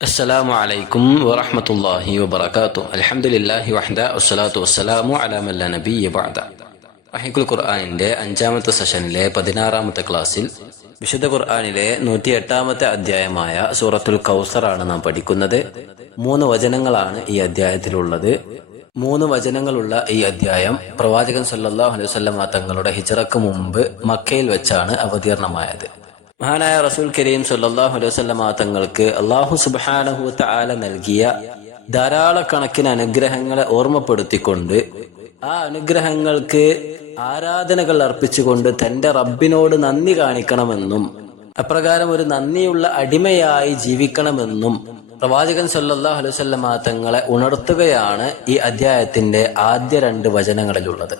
السلام عليكم ورحمة الله وبركاته الحمد لله وحده والصلاة والسلام على من لا نبي بعد റഹീഖുൽ ഖുർആനിന്റെ 5ാമത്തെ സെഷനിലെ 16ാമത്തെ ക്ലാസ്സിൽ വിശുദ്ധ ഖുർആനിലെ 108ാമത്തെ അധ്യായമായ സൂറത്തുൽ കൗസർ ആണ് നാം പഠിക്കുന്നത്. 3 വചനങ്ങളാണ് ഈ അധ്യായത്തിലുള്ളത്. 3 വചനങ്ങളുള്ള ഈ അധ്യായം പ്രവാചകൻ സല്ലല്ലാഹു അലൈഹി വസല്ലം തങ്ങളുടെ ഹിജ്റക്ക് മുമ്പ് മക്കയിൽ വെച്ചാണ് അവതീർണമായത്. മഹാനായ റസൂൽ കരീം സല്ലല്ലാഹു അലൈഹി വസല്ലം തങ്ങൾക്ക് അല്ലാഹു സുബ്ഹാനഹു വ തആല നൽകിയ ധാരാളക്കണക്കിന് അനുഗ്രഹങ്ങളെ ഓർമ്മപ്പെടുത്തിക്കൊണ്ട് ആ അനുഗ്രഹങ്ങൾക്ക് ആരാധനകൾ അർപ്പിച്ചുകൊണ്ട് തന്റെ റബ്ബിനോട് നന്ദി കാണിക്കണമെന്നും അപ്രകാരം ഒരു നന്ദിയുള്ള അടിമയായി ജീവിക്കണമെന്നും പ്രവാചകൻ സല്ലല്ലാഹു അലൈഹി വസല്ലം തങ്ങളെ ഉണർത്തുകയാണ് ഈ അധ്യായത്തിന്റെ ആദ്യ 2 വചനങ്ങളിലുള്ളത്.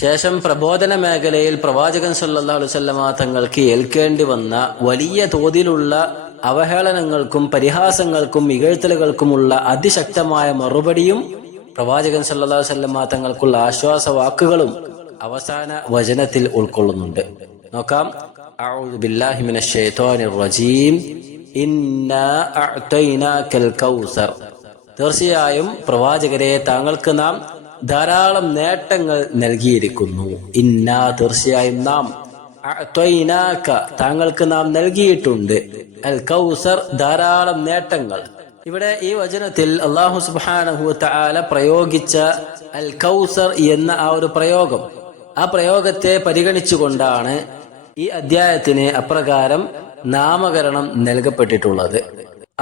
ശേഷം പ്രബോധന മേഖലയിൽ പ്രവാചകൻ സല്ലല്ലാഹു അലൈഹി വസല്ലം തങ്ങൾക്ക് ഏൽക്കേണ്ടി വന്ന വലിയ തോതിലുള്ള അവഹേളനങ്ങൾക്കും പരിഹാസങ്ങൾക്കും ഇകഴ്ത്തലുകൾക്കുമുള്ള അതിശക്തമായ മറുപടിയും പ്രവാചകൻ സല്ലല്ലാഹു അലൈഹി വസല്ലം തങ്ങൾക്കുള്ള ആശ്വാസ വാക്കുകളും അവസാന വചനത്തിൽ ഉൾക്കൊള്ളുന്നുണ്ട്. നോക്കാം. അഊദു ബില്ലാഹി മിനശ് ശൈത്വാനിർ റജീം. ഇന്നാ അഅ്തൈനാകൽ കൗസർ. തീർച്ചയായും പ്രവാചകരെ, താങ്കൾക്ക് നാം ധാരാളം നേട്ടങ്ങൾ നൽകിയിരിക്കുന്നു. ഇന്നാ, തീർച്ചയായും നാം, അഅ്തൈനാക, താങ്കൾക്ക് നാം നൽകിയിട്ടുണ്ട്, അൽ കൗസർ, ധാരാളം നേട്ടങ്ങൾ. ഇവിടെ ഈ വചനത്തിൽ അല്ലാഹു സുബ്ഹാനഹു വ തആല പ്രയോഗിച്ച അൽ കൗസർ എന്ന ആ ഒരു പ്രയോഗം, ആ പ്രയോഗത്തെ പരിഗണിച്ചുകൊണ്ടാണ് ഈ അധ്യായത്തിന് അപ്രകാരം നാമകരണം നൽകപ്പെട്ടിട്ടുള്ളത്.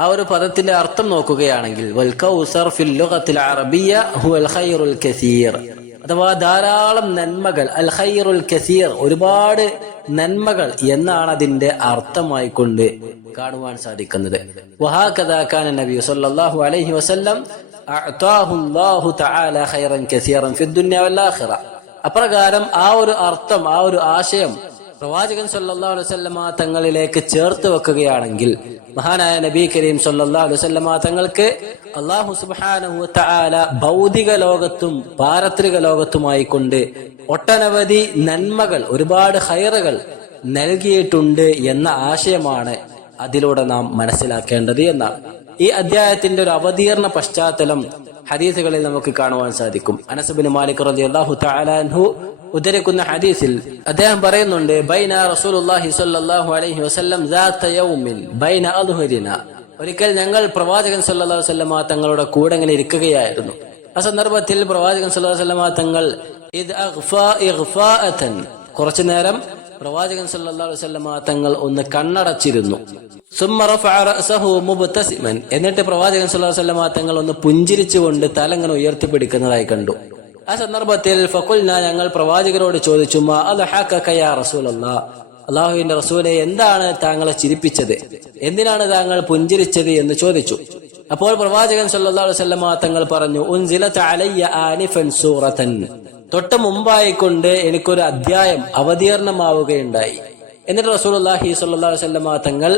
ആ ഒരു പദത്തിന്റെ അർത്ഥം നോക്കുകയാണെങ്കിൽ വൽ കൗസർ ഫിൽ ലുഗത്തിൽ അറബിയ്യ ഹുവൽ ഖൈറുൽ കസീർ, അഥവാ ധാരാളം നന്മകൾ, അൽ ഖൈറുൽ കസീർ, ഒരുപാട് നന്മകൾ എന്നാണ് അതിന്റെ അർത്ഥമായി കൊണ്ട് കാണുവാൻ സാധിക്കുന്നത്. വഹാകദാ കാന നബി സല്ലല്ലാഹു അലൈഹി വസല്ലം അഅതാഹു അല്ലാഹു തആല ഖൈറൻ കസീറൻ ഫിദ് ദുനിയ വൽ ആഖിറ. അപ്രകാരം ആ ഒരു അർത്ഥം, ആ ഒരു ആശയം പ്രവാചകൻ സല്ലല്ലാഹു അലൈഹി വസല്ലം തങ്ങളിലേക്ക് ചേർത്ത് വെക്കുകയാണെങ്കിൽ മഹാനായ നബി കരീം സല്ലല്ലാഹു അലൈഹി വസല്ലം തങ്ങൾക്ക് അല്ലാഹു സുബ്ഹാനഹു വ തആല ഭൗതിക ലോകത്തും പാരത്രിക ലോകത്തുമായി കൊണ്ട് ഒട്ടനവധി നന്മകൾ, ഒരുപാട് ഖൈറുകൾ നൽകിയിട്ടുണ്ട് എന്ന ആശയമാണ് അതിലൂടെ നാം മനസ്സിലാക്കേണ്ടത് എന്നാണ്. ഈ അധ്യായത്തിന്റെ ഒരു അവതീർണ പശ്ചാത്തലം ഹദീസുകളിൽ നമുക്ക് കാണുവാൻ സാധിക്കും. അനസ് ബിൻ മാലിക് റളിയല്ലാഹു തആല അൻഹു ഉദ്ധരിക്കുന്ന ഹദീസിൽ അദ്ദേഹം പറയുന്നുണ്ട്, ബൈന റസൂലുള്ളാഹി സ്വല്ലല്ലാഹു അലൈഹി വസല്ലം ദാത യൗമിൻ ബൈന അദ്ഹുരിന. ഒരിക്കൽ ഞങ്ങൾ പ്രവാചകൻ സല്ലല്ലാഹു അലൈഹി വസല്ലം തങ്ങളുടെ കൂടെ ഇങ്ങനെ ഇരിക്കുകയായിരുന്നു. ആ സന്ദർഭത്തിൽ പ്രവാചകൻ സല്ലല്ലാഹു അലൈഹി വസല്ലം തങ്ങൾ ഇദ് അഗ്ഫാ ഇഗ്ഫാഅതൻ, കുറച്ചു നേരം പ്രവാചകൻ സല്ലല്ലാഹു അലൈഹി വസല്ലം തങ്ങൾ ഒന്ന് കണ്ണടച്ചിരുന്നു. സുമ്മ റഫഅ റഅസഹു മുബ്തസിമൻ, എന്നിട്ട് പ്രവാചകൻ സല്ലല്ലാഹു അലൈഹി വസല്ലം തങ്ങൾ ഒന്ന് പുഞ്ചിരിച്ചുകൊണ്ട് തല ഇങ്ങനെ ഉയർത്തിപ്പിടിക്കുന്നതായി കണ്ടു. ആ സന്ദർഭത്തിൽ ഫഖുൽന, ഞങ്ങൾ പ്രവാചകരോട് ചോദിച്ചു, മാ അദ്ഹകക യാ റസൂലല്ലാഹ്, അല്ലാഹുവിന്റെ റസൂലെ, എന്താണ് താങ്കളെ ചിരിപ്പിച്ചത്, എന്തിനാണ് താങ്കൾ പുഞ്ചിരിച്ചത് എന്ന് ചോദിച്ചു. അപ്പോൾ പ്രവാചകൻ സല്ലല്ലാഹു അലൈഹി വസല്ലം തങ്ങൾ പറഞ്ഞു, ഉൻസിലത അലയ്യ ആനിഫൻ സൂറതൻ, തൊട്ട് മുമ്പായി കൊണ്ട് എനിക്കൊരു അധ്യായം അവതീർണമാവുകയുണ്ടായി. എന്നിട്ട് റസൂലുള്ളാഹി സ്വല്ലല്ലാഹു അലൈഹി വസല്ലം തങ്ങൾ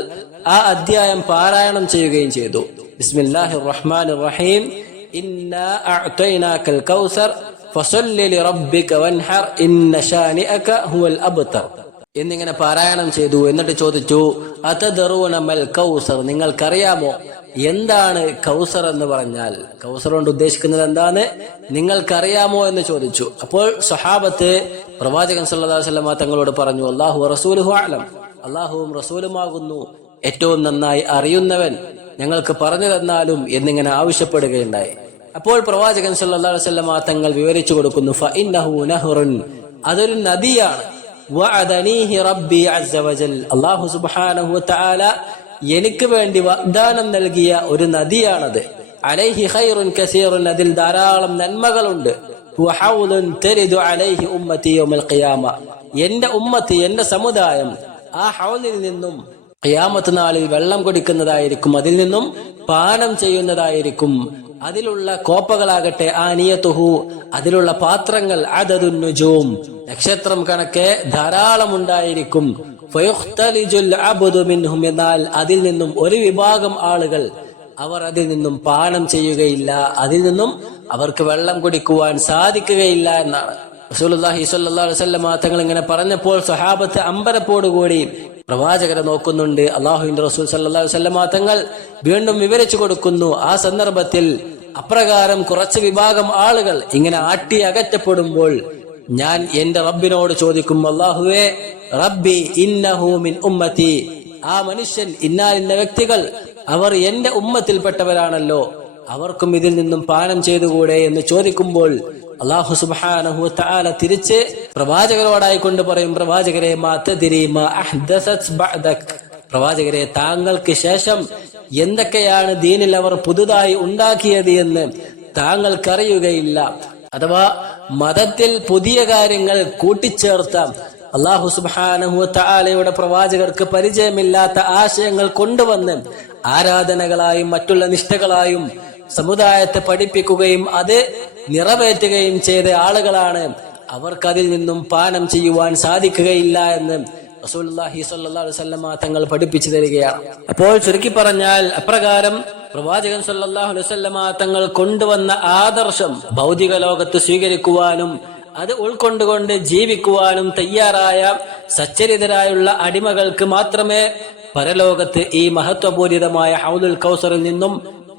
ആ അധ്യായം പാരായണം ചെയ്യുകയും ചെയ്തു. ബിസ്മില്ലാഹിർ റഹ്മാനിർ റഹീം. ഇന്നാ അഅ്തൈനാകൽ കൗസർ ഫസല്ലി ലിറബ്ബിക വൻഹർ ഇന്ന ശാനിഅക ഹുവൽ അബ്തർ എന്നിങ്ങനെ പാരായണം ചെയ്തു. എന്നിട്ട് ചോദിച്ചു, അതദറൂന മൽ കൗസർ, നിങ്ങൾക്കറിയാമോ എന്താണ് കൗസർ എന്ന് പറഞ്ഞാൽ? കൗസർ കൊണ്ട് ഉദ്ദേശിക്കുന്നത് എന്താണ്, നിങ്ങൾക്കറിയാമോ എന്ന് ചോദിച്ചു. അപ്പോൾ സ്വഹാബത്ത് പ്രവാചകൻ സല്ലല്ലാഹു അലൈഹി വസല്ലം തങ്ങളോട് പറഞ്ഞു, അല്ലാഹു റസൂലുഹു അഅലം, അല്ലാഹുവും റസൂലുമാകുന്നു ഏറ്റവും നന്നായി അറിയുന്നവൻ, ഞങ്ങൾക്ക് പറഞ്ഞു തന്നാലും എന്നിങ്ങനെ ആവശ്യപ്പെടുകയുണ്ടായി. അപ്പോൾ പ്രവാചകൻ സല്ലല്ലാഹു അലൈഹി വസല്ലം തങ്ങൾ വിവരിച്ചു കൊടുക്കുന്നു, ഫഇന്നഹു നഹ്റുൻ, അതൊരു നദിയാണ്. വഅദനീഹി റബ്ബി അസ്സ വജൽ, അല്ലാഹു സുബ്ഹാനഹു വ തആല എനിക്ക് വേണ്ടി വാഗ്ദാനം നൽകിയ ഒരു നദിയാണത്. അലൈഹി ഖൈറുൻ കസീറുൻ, അതിൽ ധാരാളം നന്മകളുണ്ട്. വഹൗലുൻ തരിദു അലൈഹി ഉമ്മത്തി യൗമൽ ഖിയാമ, എന്റെ ഉമ്മത്ത്, എന്റെ സമുദായം ആ ഹൗലിൽ നിന്നും ഖിയാമത്ത് നാളിൽ വെള്ളം കുടിക്കുന്നതായിരിക്കും, അതിൽ നിന്നും പാനം ചെയ്യുന്നതായിരിക്കും. അതിലുള്ള കോപ്പകളാകട്ടെ ആനിയതുഹു, അതിലുള്ള പാത്രങ്ങൾ അദദുൻ നുജൂം, നക്ഷത്രം കണക്കെ ധാരാളം ഉണ്ടായിരിക്കും. ഫയുഖ്തലിജുൽ അബ്ദു മിൻഹും, എന്നാൽ അതിൽ നിന്നും ഒരു വിഭാഗം ആളുകൾ അവർ അതിൽ നിന്നും പാനം ചെയ്യുകയില്ല, അതിൽ നിന്നും അവർക്ക് വെള്ളം കുടിക്കുവാൻ സാധിക്കുകയില്ല എന്നാണ് റസൂലുള്ളാഹി സ്വല്ലല്ലാഹു അലൈഹി വസല്ലം തങ്ങൾ ഇങ്ങനെ പറഞ്ഞപ്പോൾ സ്വഹാബത്ത് അമ്പരപ്പോടുകൂടി പ്രവാചകരെ നോക്കുന്നുണ്ട്. അള്ളാഹുവിന്റെ റസൂൽ സല്ലല്ലാഹു അലൈഹി വസല്ലമ തങ്ങൾ വീണ്ടും വിവരിച്ചു കൊടുക്കുന്നു. ആ സന്ദർഭത്തിൽ അപ്രകാരം കുറച്ച് വിഭാഗം ആളുകൾ ഇങ്ങനെ ആട്ടി അകറ്റപ്പെടുമ്പോൾ ഞാൻ എന്റെ റബ്ബിനോട് ചോദിക്കും, അല്ലാഹുവേ റബ്ബി ഇന്നഹു മിൻ ഉമ്മത്തി, ആ മനുഷ്യൻ ഇന്ന വ്യക്തികൾ അവർ എന്റെ ഉമ്മത്തിൽപ്പെട്ടവരാണല്ലോ, അവർക്കും ഇതിൽ നിന്നും പാനം ചെയ്തുകൂടെ എന്ന് ചോദിക്കുമ്പോൾ അല്ലാഹു സുബ്ഹാനഹു വ തആല തിരിച്ച് പ്രവാചകരോടായി കൊണ്ട് പറയും, പ്രവാചകരെ മാ തദ്രി മാ അഹ്ദസത് ബഅദക്, പ്രവാചകരെ താങ്കൾക്ക് ശേഷം എന്തൊക്കെയാണ് ദീനിൽ അവർ പുതുതായി ഉണ്ടാക്കിയത് എന്ന് താങ്കൾക്കറിയുകയില്ല. അഥവാ മതത്തിൽ പുതിയ കാര്യങ്ങൾ കൂട്ടിച്ചേർത്ത അല്ലാഹു സുബ്ഹാനഹു വ തആലയുടെ പ്രവാചകർക്ക് പരിചയമില്ലാത്ത ആശയങ്ങൾ കൊണ്ടുവന്ന് ആരാധനകളായും മറ്റുള്ള നിഷ്ഠകളായും സമുദായത്തെ പഠിപ്പിക്കുകയും അത് നിറവേറ്റുകയും ചെയ്ത ആളുകളാണ്. അവർക്കതിൽ നിന്നും പാനം ചെയ്യുവാൻ സാധിക്കുകയില്ല എന്ന് റസൂലുള്ളാഹി സ്വല്ലല്ലാഹു അലൈഹി വസല്ലമ തങ്ങൾ പഠിപ്പിച്ചു തരികയാണ്. അപ്പോൾ ചുരുക്കി പറഞ്ഞാൽ അപ്രകാരം പ്രവാചകൻ സ്വല്ലല്ലാഹു അലൈഹി വസല്ലമ തങ്ങൾ കൊണ്ടുവന്ന ആദർശം ഭൗതിക ലോകത്ത് സ്വീകരിക്കുവാനും അത് ഉൾക്കൊണ്ടുകൊണ്ട് ജീവിക്കുവാനും തയ്യാറായ സച്ചരിതരായുള്ള അടിമകൾക്ക് മാത്രമേ പരലോകത്ത് ഈ മഹത്വപൂരിതമായ ഹൗദുൽ കൗസറിൽ നിന്നും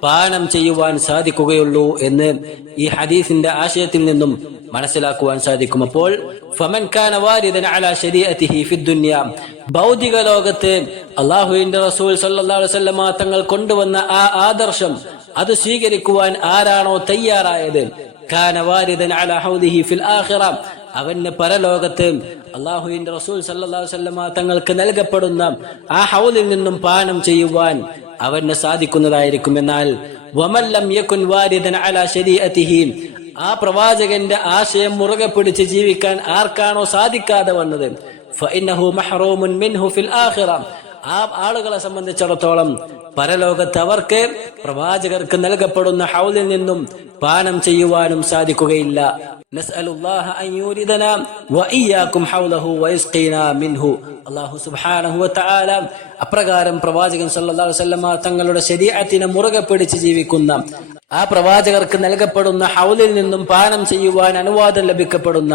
പാനം ചെയ്യുവാൻ സാധിക്കുകയുള്ളൂ എന്ന് ഈ ഹദീസിന്റെ ആശയത്തിൽ നിന്നും മനസ്സിലാക്കുവാൻ സാധിക്കും. അപ്പോൾ ഫമൻ കാന വാരിദൻ അലാ ശരീഅതിഹി ഫിദ് ദുനിയ, ഭൗതിക ലോകത്ത് അല്ലാഹുവിന്റെ റസൂൽ സല്ലല്ലാഹു അലൈഹി വസല്ലമ തങ്ങൾ കൊണ്ടുവന്ന ആ ആദർശം അത് സ്വീകരിക്കുവാൻ ആരാണോ തയ്യാറായത്, കാന വാരിദൻ അലാ ഹൗദിഹി ഫിൽ ആഖിറ, അവന് പരലോകത്ത് അല്ലാഹുവിന്റെ റസൂൽ സല്ലല്ലാഹു അലൈഹി വസല്ലമ തങ്ങൾക്ക് നൽകപ്പെടുന്ന ആ ഹൗദിൽ നിന്നും പാനം ചെയ്യുവാൻ അവന് സാധിക്കുന്നതായിരിക്കും. എന്നാൽ വമൻ ലം യകുൻ വാരിദൻ അലാ ശരീഅതിഹി, ആ പ്രവാചകന്റെ ആശയം മുറുകെ പിടിച്ച് ജീവിക്കാൻ ആർക്കാണോ സാധിക്കാതെ വന്നത്, ഫഇന്നഹു മഹ്റൂമുൻ മിൻഹു ഫിൽ ആഖിറ, ആ ആളുകളെ സംബന്ധിച്ചിടത്തോളം പരലോകത്ത് അവർക്ക് പ്രവാചകർക്ക് നൽകപ്പെടുന്ന ഹൗദിൽ നിന്നും പാനം ചെയ്യുവാനും സാധിക്കുകയില്ല. നസ്അലുല്ലാഹ അൻ യൂരിദനാ വഇയ്യാകും ഹൗലഹു വയസ്ഖീനാ മിൻഹു. അല്ലാഹു സുബ്ഹാനഹു വ തആല അപ്രകാരം പ്രവാചകൻ സല്ലല്ലാഹു അലൈഹി വസല്ലമ തങ്ങളുടെ ശരീഅത്തിനെ മുറുകെ പിടിച്ച് ജീവിക്കുന്ന ആ പ്രവാചകർക്ക് നൽകപ്പെടുന്ന ഹൗദിൽ നിന്നും പാനം ചെയ്യുവാൻ അനുവാദം ലഭിക്കപ്പെടുന്ന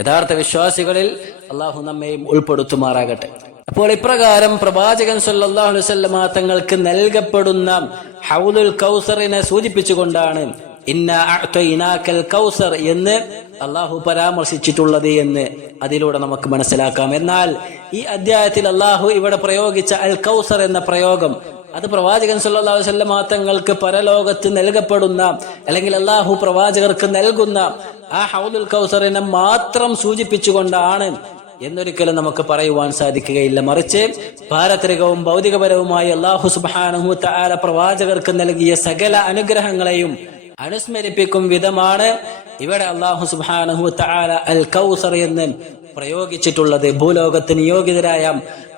യഥാർത്ഥ വിശ്വാസികളിൽ അല്ലാഹു നമ്മയും ഉൾപ്പെടുത്തുമാറാകട്ടെ. അപ്പോൾ ഇപ്രകാരം പ്രവാചകൻ സല്ലല്ലാഹു അലൈഹി വസല്ലമ തങ്ങൾക്ക് നൽകപ്പെടുന്ന ഹൗദുൽ കൗസറിനെ സൂചിപ്പിച്ചുകൊണ്ടാണ് ഇന്നാ അഅ്തൈനാകൽ കൗസർ എന്ന് അല്ലാഹു പരാമർശിച്ചിട്ടുള്ളത് എന്ന് അതിലൂടെ നമുക്ക് മനസ്സിലാക്കാം. എന്നാൽ ഈ അധ്യായത്തിൽ അല്ലാഹു ഇവിടെ പ്രയോഗിച്ച അൽ കൗസർ എന്ന പ്രയോഗം അത് പ്രവാചകൻ സല്ലല്ലാഹു അലൈഹി വസല്ലമ തങ്ങൾക്ക് പരലോകത്ത് നൽകപ്പെടുന്ന അല്ലെങ്കിൽ അല്ലാഹു പ്രവാചകർക്ക് നൽകുന്ന ആ ഹൗദുൽ കൗസറിനെ മാത്രം സൂചിപ്പിച്ചുകൊണ്ടാണ് എന്നൊരിക്കലും നമുക്ക് പറയുവാൻ സാധിക്കുകയില്ല. മറിച്ച് പാരത്രികവും ഭൗതികപരവുമായി അല്ലാഹു സുബ്ഹാനഹു വ തആല പ്രവാചകർക്ക് നൽകിയ സകല അനുഗ്രഹങ്ങളെയും അനുസ്മരിപ്പിക്കും വിധമാണ് ഇവിടെ അല്ലാഹു സുബ്ഹാനഹു വ തആല അൽ കൗസർ എന്ന് പ്രയോഗിച്ചിട്ടുള്ളത്. ഭൂലോകത്ത് നിയോഗിതരായ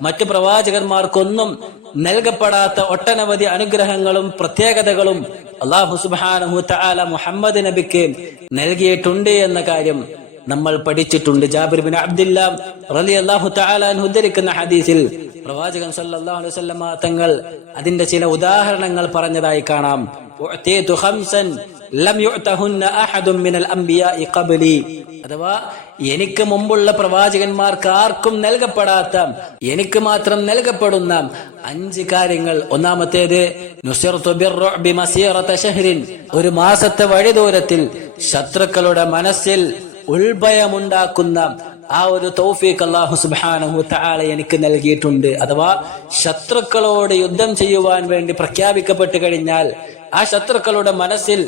മറ്റു പ്രവാചകന്മാർക്കൊന്നും നൽകപ്പെടാത്ത ഒട്ടനവധി അനുഗ്രഹങ്ങളും പ്രത്യേകതകളും അല്ലാഹു സുബ്ഹാനഹു വ തആല മുഹമ്മദ് നബിക്ക് നൽകിയിട്ടുണ്ട് എന്ന കാര്യം നമ്മൾ പഠിച്ചിട്ടുണ്ട്. ജാബിർ ബിൻ അബ്ദുല്ലാ റളിയല്ലാഹു തആല അൻഹു ഉദ്ധരിക്കുന്ന ഹദീസിൽ പ്രവാചകൻ സല്ലല്ലാഹു അലൈഹി വസല്ലമ തങ്ങൾ അതിന്റെ ചില ഉദാഹരണങ്ങൾ പറഞ്ഞതായി കാണാം. ഉഅതീതു ഖംസൻ ലം യുഅതഹുന്ന അഹദുൻ മിനൽ അംബിയാഇ ഖബ്ലി, അഥവാ എനിക്ക് മുമ്പുള്ള പ്രവാചകന്മാർക്ക് ആർക്കും നൽകപ്പെടാത്ത എനിക്ക് മാത്രം നൽകപ്പെടുന്ന 5 കാര്യങ്ങൾ. ഒന്നാമത്തേത് നുസിർതു ബിർറുഅബി മസീറത ശഹ്രിൻ, ഒരു മാസത്തെ വഴി ദൂരത്തിൽ ശത്രുക്കളുടെ മനസ്സിൽ ഉൾഭയമുണ്ടാക്കുന്ന ആ ഒരു തൗഫീഖ് അല്ലാഹു സുബ്ഹാനഹു വ തആല എനിക്ക് നൽകിയിട്ടുണ്ട്. അഥവാ ശത്രുക്കളോട് യുദ്ധം ചെയ്യുവാൻ വേണ്ടി പ്രഖ്യാപിക്കപ്പെട്ടു കഴിഞ്ഞാൽ ആ ശത്രുക്കളുടെ മനസ്സിൽ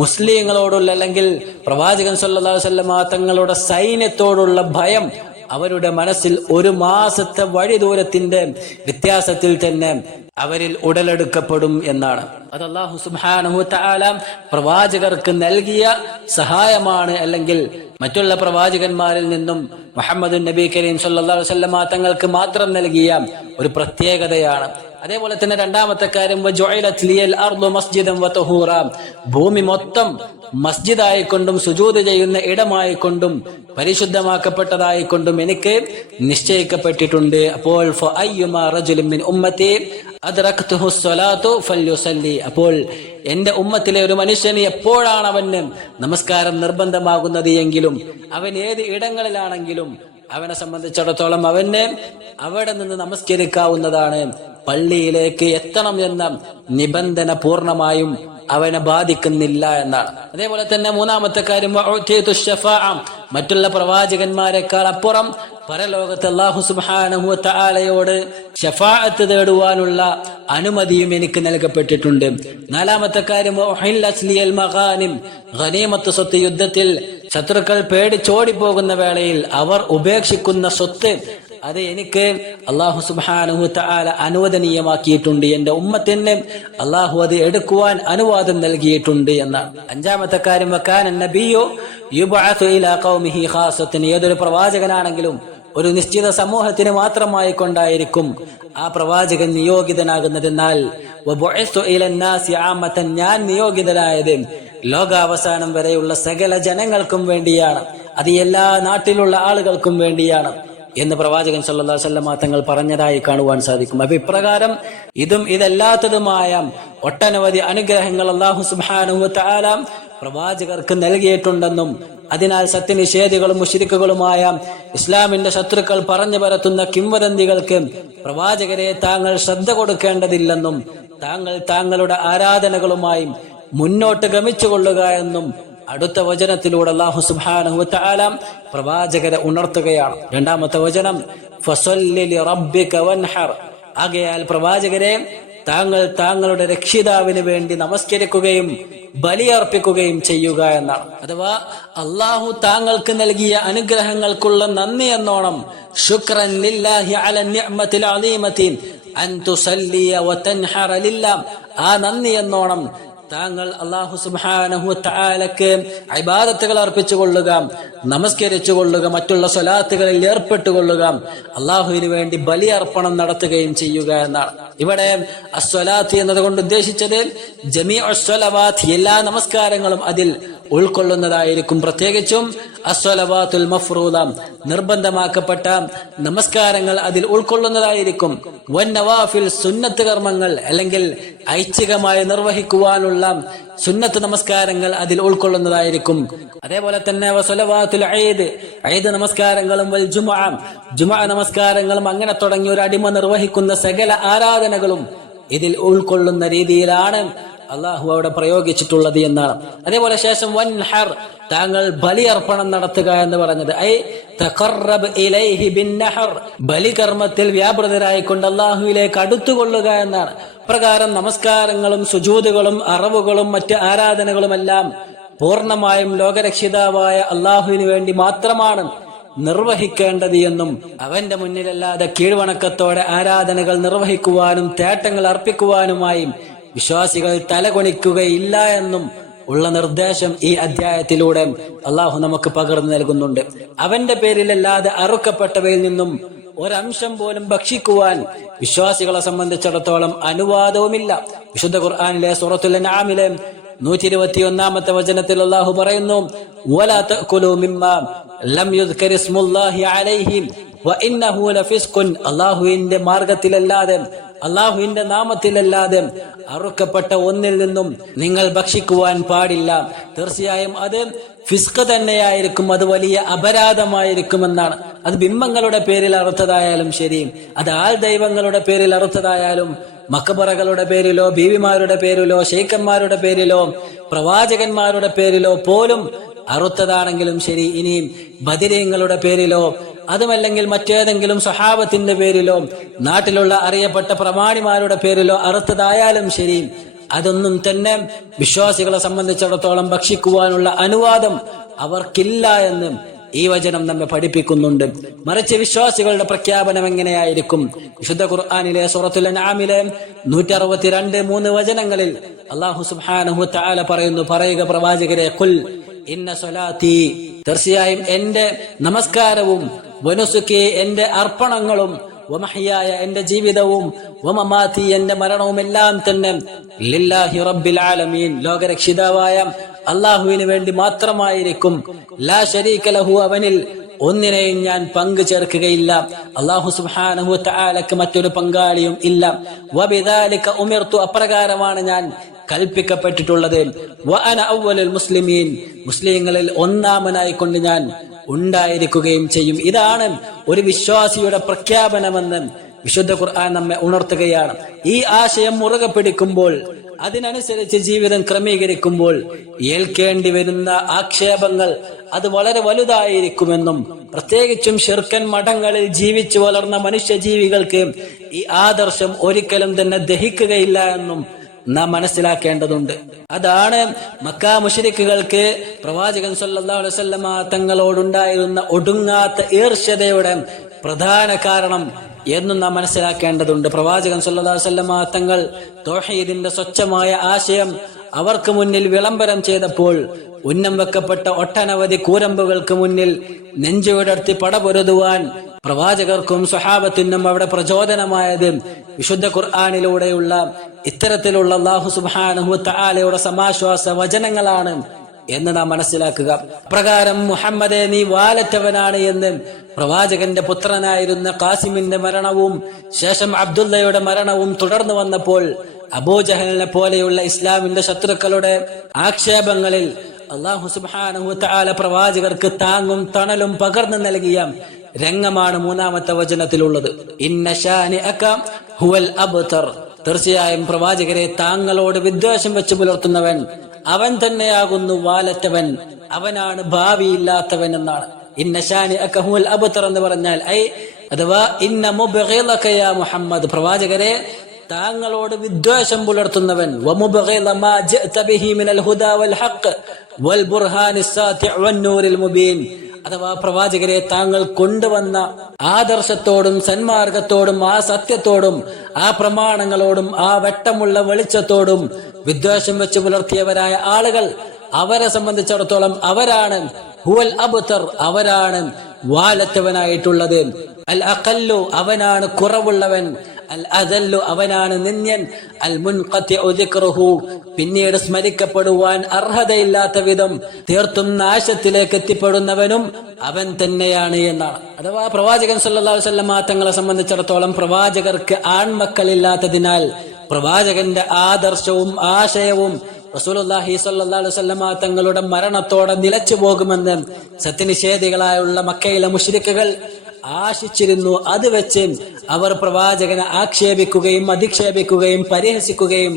മുസ്ലിങ്ങളോടുള്ള അല്ലെങ്കിൽ പ്രവാചകൻ സല്ലല്ലാഹു അലൈഹി വസല്ലമ തങ്ങളുടെ സൈന്യത്തോടുള്ള ഭയം അവരുടെ മനസ്സിൽ 1 മാസത്തെ വഴി ദൂരത്തിന്റെ വ്യത്യാസത്തിൽ തന്നെ അവരിൽ ഉടലെടുക്കപ്പെടും എന്നാണ്. അത് അല്ലാഹു സുബ്ഹാനഹു വ തആല പ്രവാചകർക്ക് നൽകിയ സഹായമാണ്, അല്ലെങ്കിൽ മറ്റുള്ള പ്രവാചകന്മാരിൽ നിന്നും മുഹമ്മദ് നബി കരീം സല്ലല്ലാഹു അലൈഹി വസല്ലമ തങ്ങൾക്ക് മാത്രം നൽകിയ ഒരു പ്രത്യേകതയാണ്. അതേപോലെ തന്നെ രണ്ടാമത്തെ കാര്യം വജുഇലത് ലിയൽ അർദു മസ്ജിദൻ വതഹൂറ, ഭൂമി മൊത്തം മസ്ജിദായിക്കൊണ്ടും സുജൂദ് ചെയ്യുന്ന ഇടമായിക്കൊണ്ടും പരിശുദ്ധമാക്കപ്പെട്ടതായിക്കൊണ്ടും എനിക്ക് നിശ്ചയിക്കപ്പെട്ടിട്ടുണ്ട്. അപ്പോൾ ഫഅയ്യുമാ റജുലിൻ മിൻ ഉമ്മത്തി അദ്റകതുഹു സ്വലാത്തു ഫൽയുസല്ലി, അപ്പോൾ എന്റെ ഉമ്മത്തിലെ ഒരു മനുഷ്യന് എപ്പോഴാണ് അവന് നമസ്കാരം നിർബന്ധമാകുന്നത് എങ്കിലും അവൻ ഏത് ഇടങ്ങളിലാണെങ്കിലും അവനെ സംബന്ധിച്ചിടത്തോളം അവന് അവിടെ നിന്ന് നമസ്കരിക്കാവുന്നതാണ്. പള്ളിയിലേക്ക് എത്തണം എന്ന നിബന്ധന പൂർണ്ണമായും അവനെ ബാധിക്കുന്നില്ല എന്നാണ്. അതേപോലെ തന്നെ മൂന്നാമത്തെ കാര്യം മറ്റുള്ള പ്രവാചകന്മാരെക്കാൾ അപ്പുറം പരലോകത്ത് അല്ലാഹു സുബ്ഹാനഹു വ തആലയോട് ശഫാഅത്ത് തേടുവാനുള്ള അനുമതിയും എനിക്ക് നൽകപ്പെട്ടിട്ടുണ്ട്. നാലാമത്തെ കാര്യം ഗനീമത്ത് സ്വത്ത്, യുദ്ധത്തിൽ ശത്രുക്കൾ പേടിച്ചോടിപ്പോകുന്ന വേളയിൽ അവർ ഉപേക്ഷിക്കുന്ന സ്വത്ത് അത് എനിക്ക് അല്ലാഹു സുബ്ഹാനഹു വ തആല അനുവദനീയമാക്കിയിട്ടുണ്ട്. എന്റെ ഉമ്മത്തിന് അല്ലാഹു അത് എടുക്കുവാൻ അനുവാദം നൽകിയിട്ടുണ്ട് എന്നാണ്. അഞ്ചാമത്തെ കാര്യം വകാന നബിയ്യു യുബഅസു ഇലാ ഖൗമിഹി ഖാസത്തൻ, ഏതൊരു പ്രവാചകനാണെങ്കിലും ഒരു നിശ്ചിത സമൂഹത്തിന് മാത്രമായി കൊണ്ടായിരിക്കും ആ പ്രവാചകൻ നിയോഗിതനാകുന്നതെന്നാൽ വബുഇസ്തു ഇലന്നാസി ആമത്തൻ, ഞാൻ നിയോഗിതനായത് ലോകാവസാനം വരെയുള്ള സകല ജനങ്ങൾക്കും വേണ്ടിയാണ്, അത് എല്ലാ നാട്ടിലുള്ള ആളുകൾക്കും വേണ്ടിയാണ് എന്ന് പ്രവാചകൻ സല്ലല്ലാഹു അലൈഹി വസല്ലം തങ്ങൾ പറഞ്ഞതായി കാണുവാൻ സാധിക്കും. അപ്പൊ ഇപ്രകാരം ഇതും ഇതല്ലാത്തതുമായ ഒട്ടനവധി അനുഗ്രഹങ്ങൾ അല്ലാഹു സുബ്ഹാനഹു വ തആല പ്രവാചകർക്ക് നൽകിയിട്ടുണ്ടെന്നും അതിനാൽ സത്യനിഷേധികളും മുശ്രിക്കുകളുമായ ഇസ്ലാമിന്റെ ശത്രുക്കൾ പറഞ്ഞു പരത്തുന്ന കിംവദന്തികൾക്ക് പ്രവാചകരെ താങ്കൾ ശ്രദ്ധ കൊടുക്കേണ്ടതില്ലെന്നും താങ്കൾ താങ്കളുടെ ആരാധനകളുമായി മുന്നോട്ട് ഗമിച്ചുകൊള്ളുക എന്നും അടുത്ത വചനത്തിലൂടെ അല്ലാഹു സുബ്ഹാനഹു വ തആല പ്രവാചകരെ ഉണർത്തുകയാണ്. രണ്ടാമത്തെ വചനം ഫസല്ലി ലിറബ്ബിക വൻഹർ, ആകയാൽ പ്രവാചകരെ താങ്കൾ താങ്കളുടെ രക്ഷിതാവിന് വേണ്ടി നമസ്കരിക്കുകയും ബലിയർപ്പിക്കുകയും ചെയ്യുക എന്നാണ്. അഥവാ അല്ലാഹു താങ്കൾക്ക് നൽകിയ അനുഗ്രഹങ്ങൾക്കുള്ള നന്ദി എന്നോണം ശുക്രൻ ലില്ലാഹി അല നിഅമത്തിൽ അലീമത്തി അൻ തുസല്ലിയ വതൻഹറ ലില്ലാഹ്, ആ നന്ദി എന്നോണം താങ്കൾ അല്ലാഹു സുബ്ഹാനഹു വ തആലക്ക് ഇബാദത്തുകൾ അർപ്പിച്ചുകൊള്ളുക, നമസ്കരിച്ചുകൊള്ളുക, മറ്റുള്ള സ്വലാത്തുകളിൽ ഏർപ്പെട്ടുകൊള്ളുക, അല്ലാഹുവിന് വേണ്ടി ബലിയർപ്പണം നടത്തുകയും ചെയ്യുക എന്നാണ്. ഇവിടെ അസ്വലാത്ത് എന്നതുകൊണ്ട് ഉദ്ദേശിച്ചത് ജമീഉസ് സ്വലവാത്ത്, എല്ലാ നമസ്കാരങ്ങളും അതിൽ ഉൾക്കൊള്ളുന്നതായിരിക്കും. പ്രത്യേകിച്ചും അസ്വലവാത്തുൽ മഫ്റൂദ, നിർബന്ധമാക്കപ്പെട്ട നമസ്കാരങ്ങൾ അതിൽ ഉൾക്കൊള്ളുന്നതായിരിക്കും. വന്നവാഫിൽ, സുന്നത്ത് കർമ്മങ്ങൾ അല്ലെങ്കിൽ ഐച്ഛികമായി നിർവഹിക്കുവാനുള്ള സുന്നത്ത് നമസ്കാരങ്ങൾ അതിൽ ഉൾക്കൊള്ളുന്നതായിരിക്കും. അതേപോലെ തന്നെ വസലവാത്തുൽ ഈദ്, ഈദ് നമസ്കാരങ്ങളും വൽ ജുമുഅ, ജുമുഅ നമസ്കാരങ്ങളും അങ്ങനെ തുടങ്ങി ഒരു അടിമ നിർവഹിക്കുന്ന സകല ആരാധനകളും ഇതിൽ ഉൾക്കൊള്ളുന്ന രീതിയിലാണ് അള്ളാഹു അവിടെ പ്രയോഗിച്ചിട്ടുള്ളത് എന്നാണ്. അതേപോലെ ശേഷം വൻഹർ, താങ്കൾ ബലിയർപ്പണം നടത്തുക എന്ന് പറഞ്ഞത് ഐ തഖറബ് ഇലൈഹി ബിന്നഹർ, ബലികർമ്മത്തിൽ വ്യാപൃതരായിക്കൊണ്ട് അള്ളാഹുവിലേക്ക് അടുത്തുകൊള്ളുക എന്നാണ്. പ്രകാരം നമസ്കാരങ്ങളും സുജൂദുകളും അറവുകളും മറ്റ് ആരാധനകളുമെല്ലാം പൂർണ്ണമായും ലോകരക്ഷിതാവായ അള്ളാഹുവിന് വേണ്ടി മാത്രമാണ് നിർവഹിക്കേണ്ടത് എന്നും അവന്റെ മുന്നിലല്ലാതെ കീഴ്വണക്കത്തോടെ ആരാധനകൾ നിർവഹിക്കുവാനും തേട്ടങ്ങൾ അർപ്പിക്കുവാനുമായി വിശ്വാസികൾ തലകൊണിക്കുകയില്ല എന്നും ഉള്ള നിർദ്ദേശം ഈ അധ്യായത്തിലൂടെ അള്ളാഹു നമുക്ക് പകർന്നു നൽകുന്നുണ്ട്. അവന്റെ പേരിലല്ലാതെ അറുക്കപ്പെട്ടവയിൽ നിന്നും ഒരംശം പോലും ഭക്ഷിക്കുവാൻ വിശ്വാസികളെ സംബന്ധിച്ചിടത്തോളം അനുവാദവുമില്ല. വിശുദ്ധ ഖുർആനിലെ സൂറത്തുൽ അൻആമിലെ 121 വചനത്തിൽ അള്ളാഹു പറയുന്നു, വലാ തഅകുലു മിമ്മാ ലം യുദ്കർ ഇസ്മുല്ലാഹി അലൈഹി വഇന്നഹു ലഫിസ്ഖുൻ, അള്ളാഹുവിന്റെ മാർഗത്തിലല്ലാതെ അള്ളാഹുവിന്റെ നാമത്തിലല്ലാതെ അറുക്കപ്പെട്ട ഒന്നിൽ നിന്നും നിങ്ങൾ ഭക്ഷിക്കുവാൻ പാടില്ല. തീർച്ചയായും അത് ഫിസ്ക് തന്നെയായിരിക്കും, അത് വലിയ അപരാധമായിരിക്കുമെന്നാണ്. അത് ബിംബങ്ങളുടെ പേരിൽ അറുത്തതായാലും ശരി, അത് ആൾ ദൈവങ്ങളുടെ പേരിൽ അറുത്തതായാലും, മക്ബറകളുടെ പേരിലോ ബീവിമാരുടെ പേരിലോ ശൈഖന്മാരുടെ പേരിലോ പ്രവാചകന്മാരുടെ പേരിലോ പോലും അറുത്തതാണെങ്കിലും ശരി, ഇനിയും ബദരീങ്ങളുടെ പേരിലോ അതുമല്ലെങ്കിൽ മറ്റേതെങ്കിലും സഹാബത്തിന്റെ പേരിലോ നാട്ടിലുള്ള അറിയപ്പെട്ട പ്രമാണിമാരുടെ പേരിലോ അറുത്തതായാലും ശരി, അതൊന്നും തന്നെ വിശ്വാസികളെ സംബന്ധിച്ചിടത്തോളം ഭക്ഷിക്കുവാനുള്ള അനുവാദം അവർക്കില്ല എന്ന് ഈ വചനം നമ്മെ പഠിപ്പിക്കുന്നുണ്ട്. മറിച്ച് വിശ്വാസികളുടെ പ്രഖ്യാപനം എങ്ങനെയായിരിക്കും? വിശുദ്ധ ഖുർആനിലെ സൂറത്തുൽ അൻആമിലെ 162-3 വചനങ്ങളിൽ അല്ലാഹു സുബ്ഹാനഹു വ തആല പറയുന്നു, പറയുക പ്രവാചകരെ, ഖുൽ ഇന്ന സ്വലാത്തി, തീർച്ചയായും എന്റെ നമസ്കാരവും, വനുസുക്കി എന്റെ അർപ്പണങ്ങളും, വമഹ്യായ എന്റെ ജീവിതവും, വമമാതി എന്റെ മരണവും എല്ലാം തന്നെ ലില്ലാഹി റബ്ബിൽ ആലമീൻ, ലോകരക്ഷിതാവായ അല്ലാഹുവിന് വേണ്ടി മാത്രമായിരിക്കും. ലാ ശരീക ലഹു, അവനിൽ ഒന്നിനെയും ഞാൻ പങ്കു ചേർക്കുകയില്ല. അല്ലാഹു സുബ്ഹാനഹു വ തആലക്ക് മറ്റൊരു പങ്കാളിയും ഇല്ല. വബിദാലിക ഉമിർതു, അപ്രകാരമാണ് ഞാൻ കൽപ്പിക്കപ്പെട്ടിട്ടുള്ളത്. വഅന അവ്വലുൽ മുസ്ലിമീൻ, മുസ്ലിങ്ങളിൽ ഒന്നാമനായിക്കൊണ്ട് ഞാൻ ഉണ്ടായിരിക്കുകയും ചെയ്യും. ഇതാണ് ഒരു വിശ്വാസിയുടെ പ്രഖ്യാപനമെന്ന് വിശുദ്ധ ഖുർആൻ നമ്മെ ഉണർത്തുകയാണ്. ഈ ആശയം മുറുകെ പിടിക്കുമ്പോൾ, അതിനനുസരിച്ച് ജീവിതം ക്രമീകരിക്കുമ്പോൾ ഏൽക്കേണ്ടി വരുന്ന ആക്ഷേപങ്ങൾ അത് വളരെ വലുതായിരിക്കുമെന്നും, പ്രത്യേകിച്ചും ശിർക്കൻ മഠങ്ങളിൽ ജീവിച്ചു വളർന്ന മനുഷ്യജീവികൾക്ക് ഈ ആദർശം ഒരിക്കലും തന്നെ ദഹിക്കുകയില്ല എന്നും നാം മനസ്സിലാക്കേണ്ടതുണ്ട്. അതാണ് മക്കാ മുശ്രിക്കുകൾക്ക് പ്രവാചകൻ സല്ലല്ലാഹു അലൈഹി വസല്ലമ തങ്ങളോടുണ്ടായിരുന്ന ഒടുങ്ങാത്ത ഈർഷ്യതയുടെ പ്രധാന കാരണം എന്നും നാം മനസ്സിലാക്കേണ്ടതുണ്ട്. പ്രവാചകൻ സല്ലല്ലാഹു അലൈഹി വസല്ലമ തങ്ങൾ തൗഹീദിന്റെ സ്വച്ഛമായ ആശയം അവർക്ക് മുന്നിൽ വിളംബരം ചെയ്തപ്പോൾ ഉന്നം വെക്കപ്പെട്ട ഒട്ടനവധി കൂരമ്പുകൾക്ക് മുന്നിൽ നെഞ്ചുവിടർത്തി പടപൊരുതുവാൻ പ്രവാചകർക്കും സ്വഹാബത്തിനും അവിടെ പ്രചോദനമായത് വിശുദ്ധ ഖുർആനിലൂടെയുള്ള ഇത്തരത്തിലുള്ള അല്ലാഹു സുബ്ഹാനഹു തആലയുടെ സമാശ്വാസ വചനങ്ങളാണ് എന്ന് നാം മനസ്സിലാക്കുക. പ്രകാരം മുഹമ്മദേ നീ വാലറ്റവനാണ് എന്ന് പ്രവാചകന്റെ പുത്രനായിരുന്ന ഖാസിമിന്റെ മരണവും ശേഷം അബ്ദുള്ളയുടെ മരണവും തുടർന്നു വന്നപ്പോൾ അബൂജഹലിനെ പോലെയുള്ള ഇസ്ലാമിന്റെ ശത്രുക്കളുടെ ആക്ഷേപങ്ങളിൽ അല്ലാഹു സുബ്ഹാനഹു തആല പ്രവാചകർക്ക് താങ്ങും തണലും പകർന്നു നൽകിയ രംഗമാണ് മൂന്നാമത്തെ വചനത്തിലുള്ളത്. ഇന്ന ശാനിഅക ഹുവൽ അബ്തർ. തീർച്ചയായും പ്രവാചകരെ താങ്കളോട് വിദ്വേഷം വെച്ച് പുലർത്തുന്നവൻ അവൻ തന്നെയാകുന്നു വാലറ്റവൻ, അവനാണ് ഭാവിയില്ലാത്തവൻ എന്നാണ്. ഇന്ന ശാനിഅക ഹുവൽ അബ്തർ എന്ന് പറഞ്ഞാൽ അഥവാ ഇന്ന മുബ്ഗിളക യാ മുഹമ്മദ്, പ്രവാചകരെ താങ്കളോട് വിദ്വേഷം പുലർത്തുന്നവൻ, വമുബ്ഗിള മാ ജഅത ബിഹി മിനൽ ഹുദാ വൽ ഹഖ് വൽ ബുർഹാനിസ് സാതിഉ വൻ നൂറിൽ മുബീൻ. അഥവാ പ്രവാചകരെ താങ്കൾ കൊണ്ടുവന്ന ആദർശത്തോടും സന്മാർഗത്തോടും ആ സത്യത്തോടും ആ പ്രമാണങ്ങളോടും ആ വെട്ടമുള്ള വെളിച്ചത്തോടും വിദ്വേഷം വെച്ച് പുലർത്തിയവരായ ആളുകൾ, അവരെ സംബന്ധിച്ചിടത്തോളം അവരാണ് ഹുവൽ അബ്തർ, അവരാണ് വാലറ്റവനായിട്ടുള്ളത്. അൽ അഖല്ലു, അവനാണ് കുറവുള്ളവൻ. അൽ അദല്ലു, അവനാണ് നിന്ദ്യൻ. അൽ മുൻഖതിഉ ദിക്റുഹു, പിന്നീട് സ്മരിക്കപ്പെടുവാൻ അർഹതയില്ലാത്ത വിധം തീർത്തും നാശത്തിലേക്ക് എത്തിപ്പെടുന്നവനും അവൻ തന്നെയാണ് എന്നാണ്. അഥവാ പ്രവാചകൻ സല്ലല്ലാഹു അലൈഹി വസല്ലം തങ്ങളെ സംബന്ധിച്ചിടത്തോളം പ്രവാചകർക്ക് ആൺമക്കളില്ലാത്തതിനാൽ പ്രവാചകന്റെ ആദർശവും ആശയവും റസൂലുള്ളാഹി സ്വല്ലല്ലാഹു അലൈഹി വസല്ലം തങ്ങളുടെ മരണത്തോടെ നിലച്ചു പോകുമെന്ന് സത്യനിഷേധികളായുള്ള മക്കയിലെ മുശ്രിക്കുകൾ ആശിച്ചിരുന്നു. അത് വെച്ച് അവർ പ്രവാചകനെ ആക്ഷേപിക്കുകയും അധിക്ഷേപിക്കുകയും പരിഹസിക്കുകയും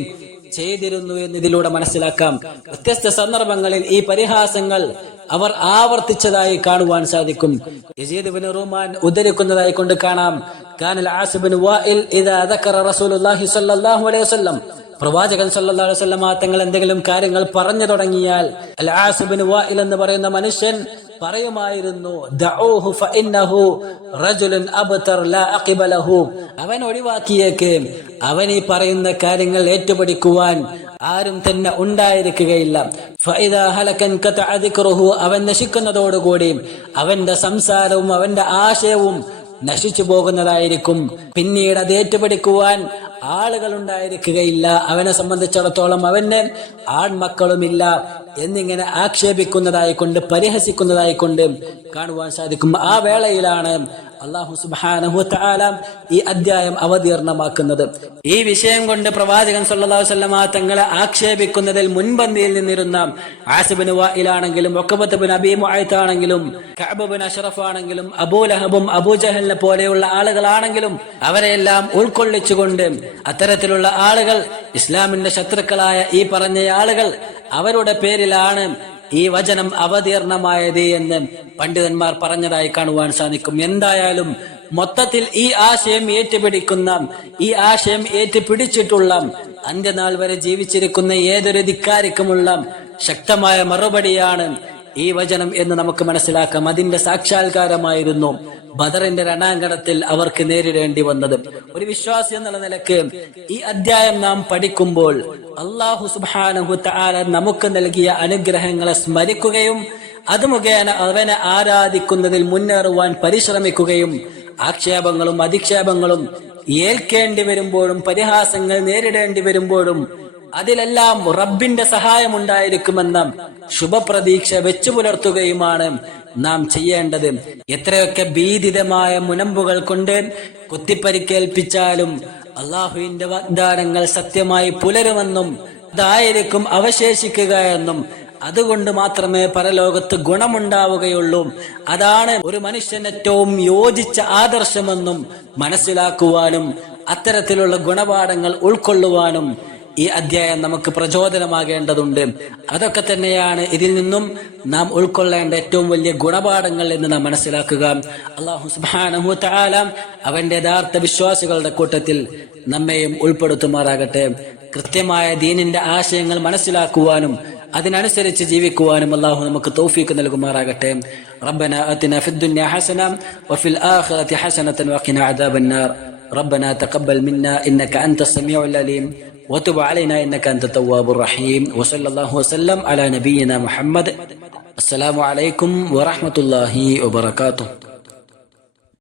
ചെയ്തിരുന്നു എന്നതിലൂടെ മനസ്സിലാക്കാം. വ്യത്യസ്ത സന്ദർഭങ്ങളിൽ ഈ പരിഹാസങ്ങൾ അവർ ആവർത്തിച്ചതായി കാണുവാൻ സാധിക്കും. യസീദ് ഇബ്നു റൂമാൻ ഉദ്ധരിക്കുന്നതായി കൊണ്ട് കാണാം, കാനൽ ആസ് ഇബ്നു വാഇൽ ഇദാ ദക്കറ റസൂലുള്ളാഹി സ്വല്ലല്ലാഹു അലൈഹി വസല്ലം, പ്രവാചകൻ സല്ലല്ലാഹു അലൈഹി വസല്ലം തങ്ങൾ എന്തെങ്കിലും കാര്യങ്ങൾ പറഞ്ഞു തുടങ്ങിയാൽ അൽ ആസ് ഇബ്നു വാഇൽ എന്ന് പറയുന്ന മനുഷ്യൻ പറയുമായിരുന്നു, ദഊഹു ഫഇന്നഹു റജുലുൻ അബ്തർ ലാ അഖിബ ലഹു, അവൻ ഒഴിവാക്കിയേക്ക്, അവൻ ഈ പറയുന്ന കാര്യങ്ങൾ ഏറ്റുപിടിക്കുവാൻ ആരും തന്നെ ഉണ്ടായിരിക്കുകയില്ല. ഫഇദാ ഹലകൻ ഖതഅ ദിക്റുഹു, അവൻ നശിക്കുന്നതോടുകൂടി അവന്റെ സംസാരവും അവന്റെ ആശയവും നശിച്ചു പോകുന്നതായിരിക്കും. പിന്നീട് അത് ഏറ്റുപിടിക്കുവാൻ ആളുകൾ ഉണ്ടായിരിക്കുകയില്ല. അവനെ സംബന്ധിച്ചിടത്തോളം അവന് ആൺമക്കളുമില്ല എന്നിങ്ങനെ ആക്ഷേപിക്കുന്നതായിക്കൊണ്ട് പരിഹസിക്കുന്നതായിക്കൊണ്ട് കാണുവാൻ സാധിക്കും. ആ വേളയിലാണ് അല്ലാഹു സുബ്ഹാനഹു വതആല ഈ അധ്യായം അവതീർണമാക്കുന്നത്. ഈ വിഷയം കൊണ്ട് പ്രവാചകൻ സല്ലല്ലാഹു അലൈഹി വസല്ലം തങ്ങളെ ആക്ഷേപിക്കുന്നതിൽ മുൻപന്തിയിൽ നിന്നിരുന്ന ആസ് ഇബ്നു വാഇൽ ആണെങ്കിലും ഉഖബത്ത് ഇബ്നു അബീ മുഅയ്ത് ആണെങ്കിലും കഅബ് ഇബ്നു അഷ്റഫ് ആണെങ്കിലും അബൂലഹബും അബൂജഹലിനെ പോലെയുള്ള ആളുകളാണെങ്കിലും അവരെല്ലാം ഉൾക്കൊള്ളിച്ചുകൊണ്ട് അത്തരത്തിലുള്ള ആളുകൾ, ഇസ്ലാമിന്റെ ശത്രുക്കളായ ഈ പറഞ്ഞ ആളുകൾ, അവരുടെ പേരിലാണ് ഈ വചനം അവതീർണമായത് എന്ന് പണ്ഡിതന്മാർ പറഞ്ഞതായി കാണുവാൻ സാധിക്കും. എന്തായാലും മൊത്തത്തിൽ ഈ ആശയം ഏറ്റുപിടിക്കുന്ന, ഈ ആശയം ഏറ്റുപിടിച്ചിട്ടുള്ള, അന്ത്യനാൾ വരെ ജീവിച്ചിരിക്കുന്ന ഏതൊരു ധിക്കാരിക്കുമുള്ള ശക്തമായ മറുപടിയാണ് ഈ വചനം എന്ന് നമുക്ക് മനസ്സിലാക്കാം. അതിന്റെ സാക്ഷാത്കാരമായിരുന്നു ബദറിന്റെ രണാങ്കണത്തിൽ അവർക്ക് നേരിടേണ്ടി വന്നത്. ഒരു വിശ്വാസി എന്നുള്ള നിലക്ക് ഈ അധ്യായം നാം പഠിക്കുമ്പോൾ അല്ലാഹു സുബ്ഹാനഹു തആല നമുക്ക് നൽകിയ അനുഗ്രഹങ്ങളെ സ്മരിക്കുകയും അത് മുഖേന അവനെ ആരാധിക്കുന്നതിൽ മുന്നേറുവാൻ പരിശ്രമിക്കുകയും ആക്ഷേപങ്ങളും അധിക്ഷേപങ്ങളും ഏൽക്കേണ്ടി വരുമ്പോഴും പരിഹാസങ്ങൾ നേരിടേണ്ടി വരുമ്പോഴും അതിലെല്ലാം റബ്ബിന്റെ സഹായം ഉണ്ടായിരിക്കുമെന്ന ശുഭപ്രതീക്ഷ വെച്ചു പുലർത്തുകയുമാണ് നാം ചെയ്യേണ്ടത്. എത്രയൊക്കെ ഭീതിതമായ മുനമ്പുകൾ കൊണ്ട് കുത്തിപ്പരിക്കേൽപ്പിച്ചാലും അള്ളാഹുവിന്റെ വാഗ്ദാനങ്ങൾ സത്യമായി പുലരുമെന്നും അതായിരിക്കും അവശേഷിക്കുക എന്നും അതുകൊണ്ട് മാത്രമേ പരലോകത്ത് ഗുണമുണ്ടാവുകയുള്ളൂ. അതാണ് ഒരു മനുഷ്യൻ ഏറ്റവും യോജിച്ച ആദർശമെന്നും മനസ്സിലാക്കുവാനും അത്തരത്തിലുള്ള ഗുണപാഠങ്ങൾ ഉൾക്കൊള്ളുവാനും ഈ അധ്യായം നമുക്ക് പ്രചോദനമാകേണ്ടതുണ്ട്. അതൊക്കെ തന്നെയാണ് ഇതിൽ നിന്നും നാം ഉൾക്കൊള്ളേണ്ട ഏറ്റവും വലിയ ഗുണപാഠങ്ങൾ എന്ന് നാം മനസ്സിലാക്കുക. അല്ലാഹു സുബ്ഹാനഹു വ തആല അവന്റെ യഥാർത്ഥ വിശ്വാസികളുടെ കൂട്ടത്തിൽ നമ്മെയും ഉൾപ്പെടുത്തുമാറാകട്ടെ. കൃത്യമായ ദീനിന്റെ ആശയങ്ങൾ മനസ്സിലാക്കുവാനും അതിനനുസരിച്ച് ജീവിക്കുവാനും അല്ലാഹു നമുക്ക് തൗഫീഖ് നൽകുമാറാകട്ടെ. റബ്ബനാ ആതിനാ ഫിദ്ദുനിയ ഹസന വഫിൽ ആഖിറതി ഹസനതൻ വഖിനാ അദാബന്നാർ. ربنا تقبل منا إنك أنت السميع العليم وتب علينا إنك أنت التواب الرحيم وصلى الله وسلم على نبينا محمد. السلام عليكم ورحمة الله وبركاته.